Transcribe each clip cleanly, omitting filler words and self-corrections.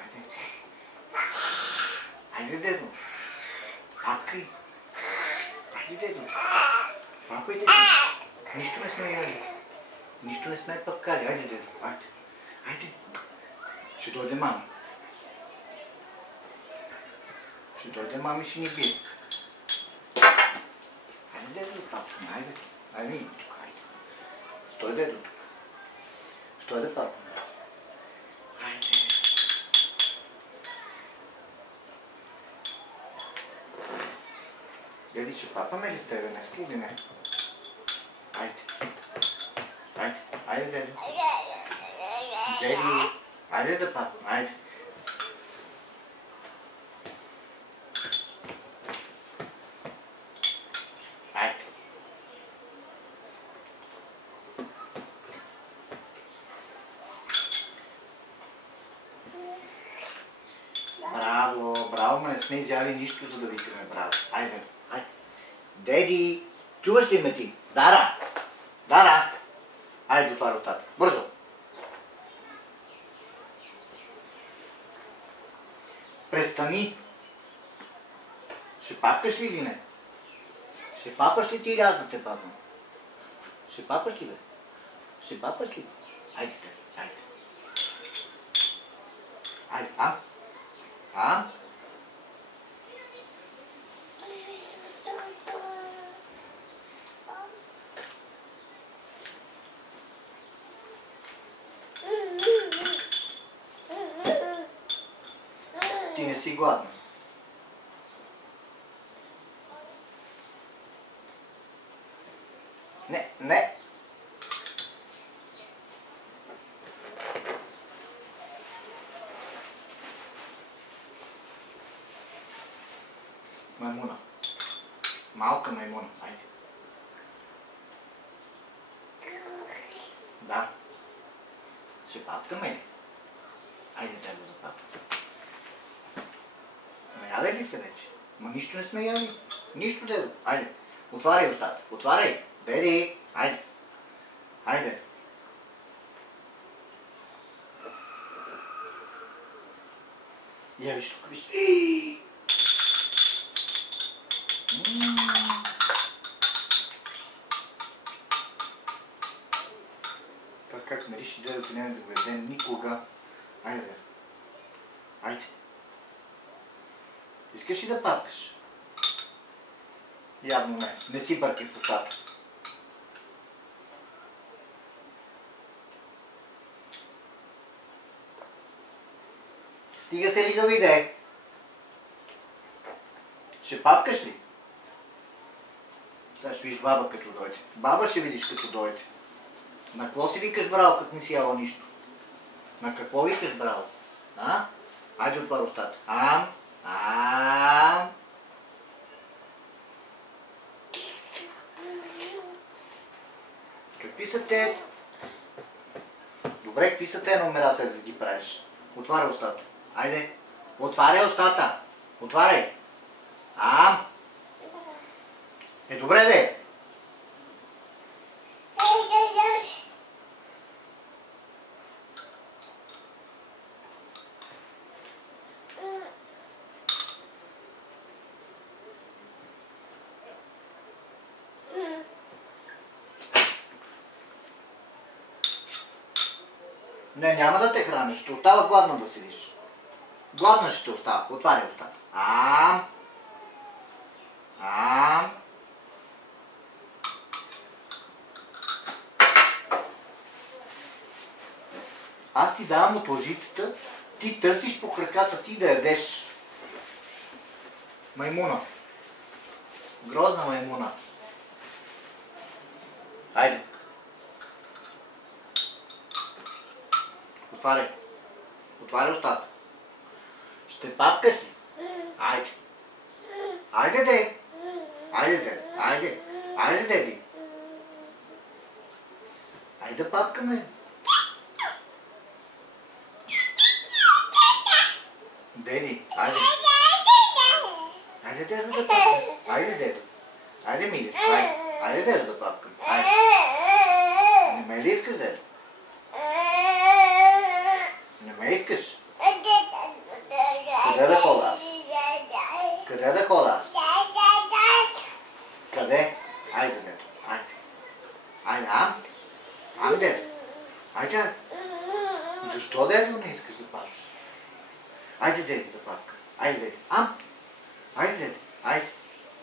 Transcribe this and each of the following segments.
Айде. Айде, дедо. Папкай. Айде, дедо. Папай, дедо. Нищо не сме яли. Нищо не сме пъпкали. Айде, дедо. Айде. Айде. Ще дойде мама. Ще дойде мама и ще ни бие. Айде, дедо, папа. Айде. Айде, Миничко. Айде. Стой, дедо, тук. Стой да папа. Айде. Деди, ще папаме ли с тебе днес или не? Айде. Айде. Айде, дедо. Деди. Айде да папам. Айде. Айде. Браво, браво, ма не сме изяли нищо, за да викаме браво. Айде, айде. Деди, чуваш ли ме ти? Дара! Дара! Айде, отваря устата. Бързо! Престани! Ще папкаш ли или не? Ще папаш ли ти или аз да те папам? Ще папаш ли, бе? Ще папаш ли? Айде, айде. Айде, а? А? Ти не си гладна. Не, не. Маймуна. Малка маймуна. Айде. Да. Ще папкаме ли? Айде, трябва да папа. Яде ли се вече? Ма нищо не сме яли. Нищо, дедо. Айде. Отваряй устата. Отваряй. Деди. Айде. Айде. Я виж тук, виж. Това как мириши, дедо, ти няма да го ядем никога. Айде, дедо. Айде. Искаш ли да папкаш? Явно не. Не си бъркай в устата. Стига се ли да виде? Ще папкаш ли? Сега ще виж баба като дойде. Баба ще видиш като дойде. На какво си викаш браво, като не си яла нищо? На какво викаш браво? А? Айде отваря устата. Ам. Какви са те? Добре, какви са те номера, след да ги правиш? Отваря устата. Айде. Отваряй устата. Отваряй. Добре, де. Не, няма да те храниш, ще остава гладна да седиш. Гладна ще остава. Отваряй устата. Аз ти давам от лъжицата, ти търсиш по краката ти да ядеш. Маймуна. Грозна маймуна. Хайде. Отваряй. Отваряй устата. Ще папкаш ли? Айде. Айде, де. Айде, де. Айде. Айде, деди. Айде да папкаме. Деди, айде. Айде, дедо, да папкаме. Айде, дедо. Айде, Милеш. Айде. Айде, дедо, да папкаме. Айде. Не ме ли искаш, дедо? Не ме искаш? Къде да ходя аз? Къде да ходя аз? Къде? Айде, дето. Айде. Айде, Айде. Айде. Защо, дето, не искаш да папаш? Айде, дето, да папка. Айде, дето. Айде, дето. Айде.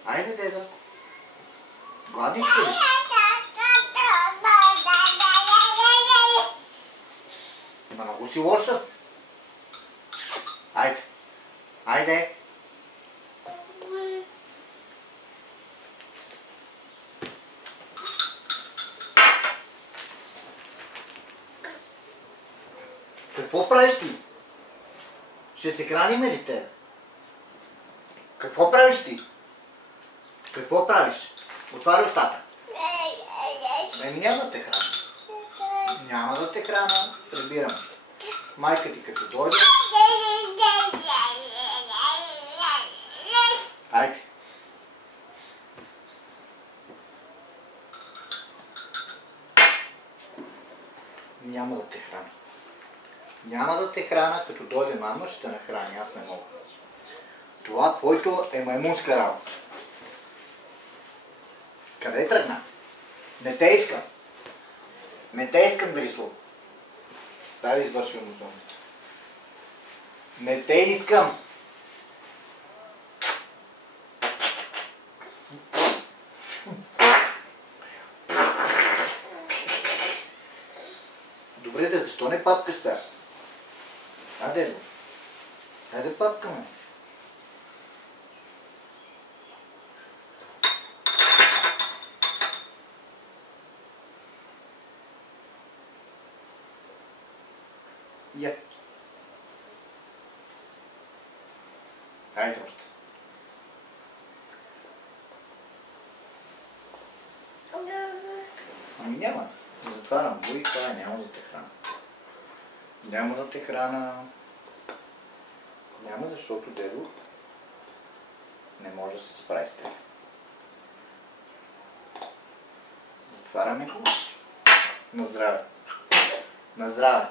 Айде, дето. Гладиш ли? Много си лоша. Айде. Айде. Какво правиш ти? Ще се храним ли с теб? Какво правиш ти? Какво правиш? Отваря устата. Няма да те храна. Няма да те храна. Прибирам. Майка ти като дойде. Айде. Няма да те храна. Няма да те храна, като дойде мама, ще те нахрани. Аз не мога. Това твоето е маймунска работа. Къде тръгна? Не те искам. Не те искам да рисувам. Дай да извършвам музоните. Не те искам. Добре, да защо не папкаш сега? Айде, айде папкаме. Я. Айде още. Ами няма. Затварям го и това е, няма да те храна. Няма да те храна. Няма, защото дедо не може да се справи с теб. Затваряме го. На здраве. На здраве.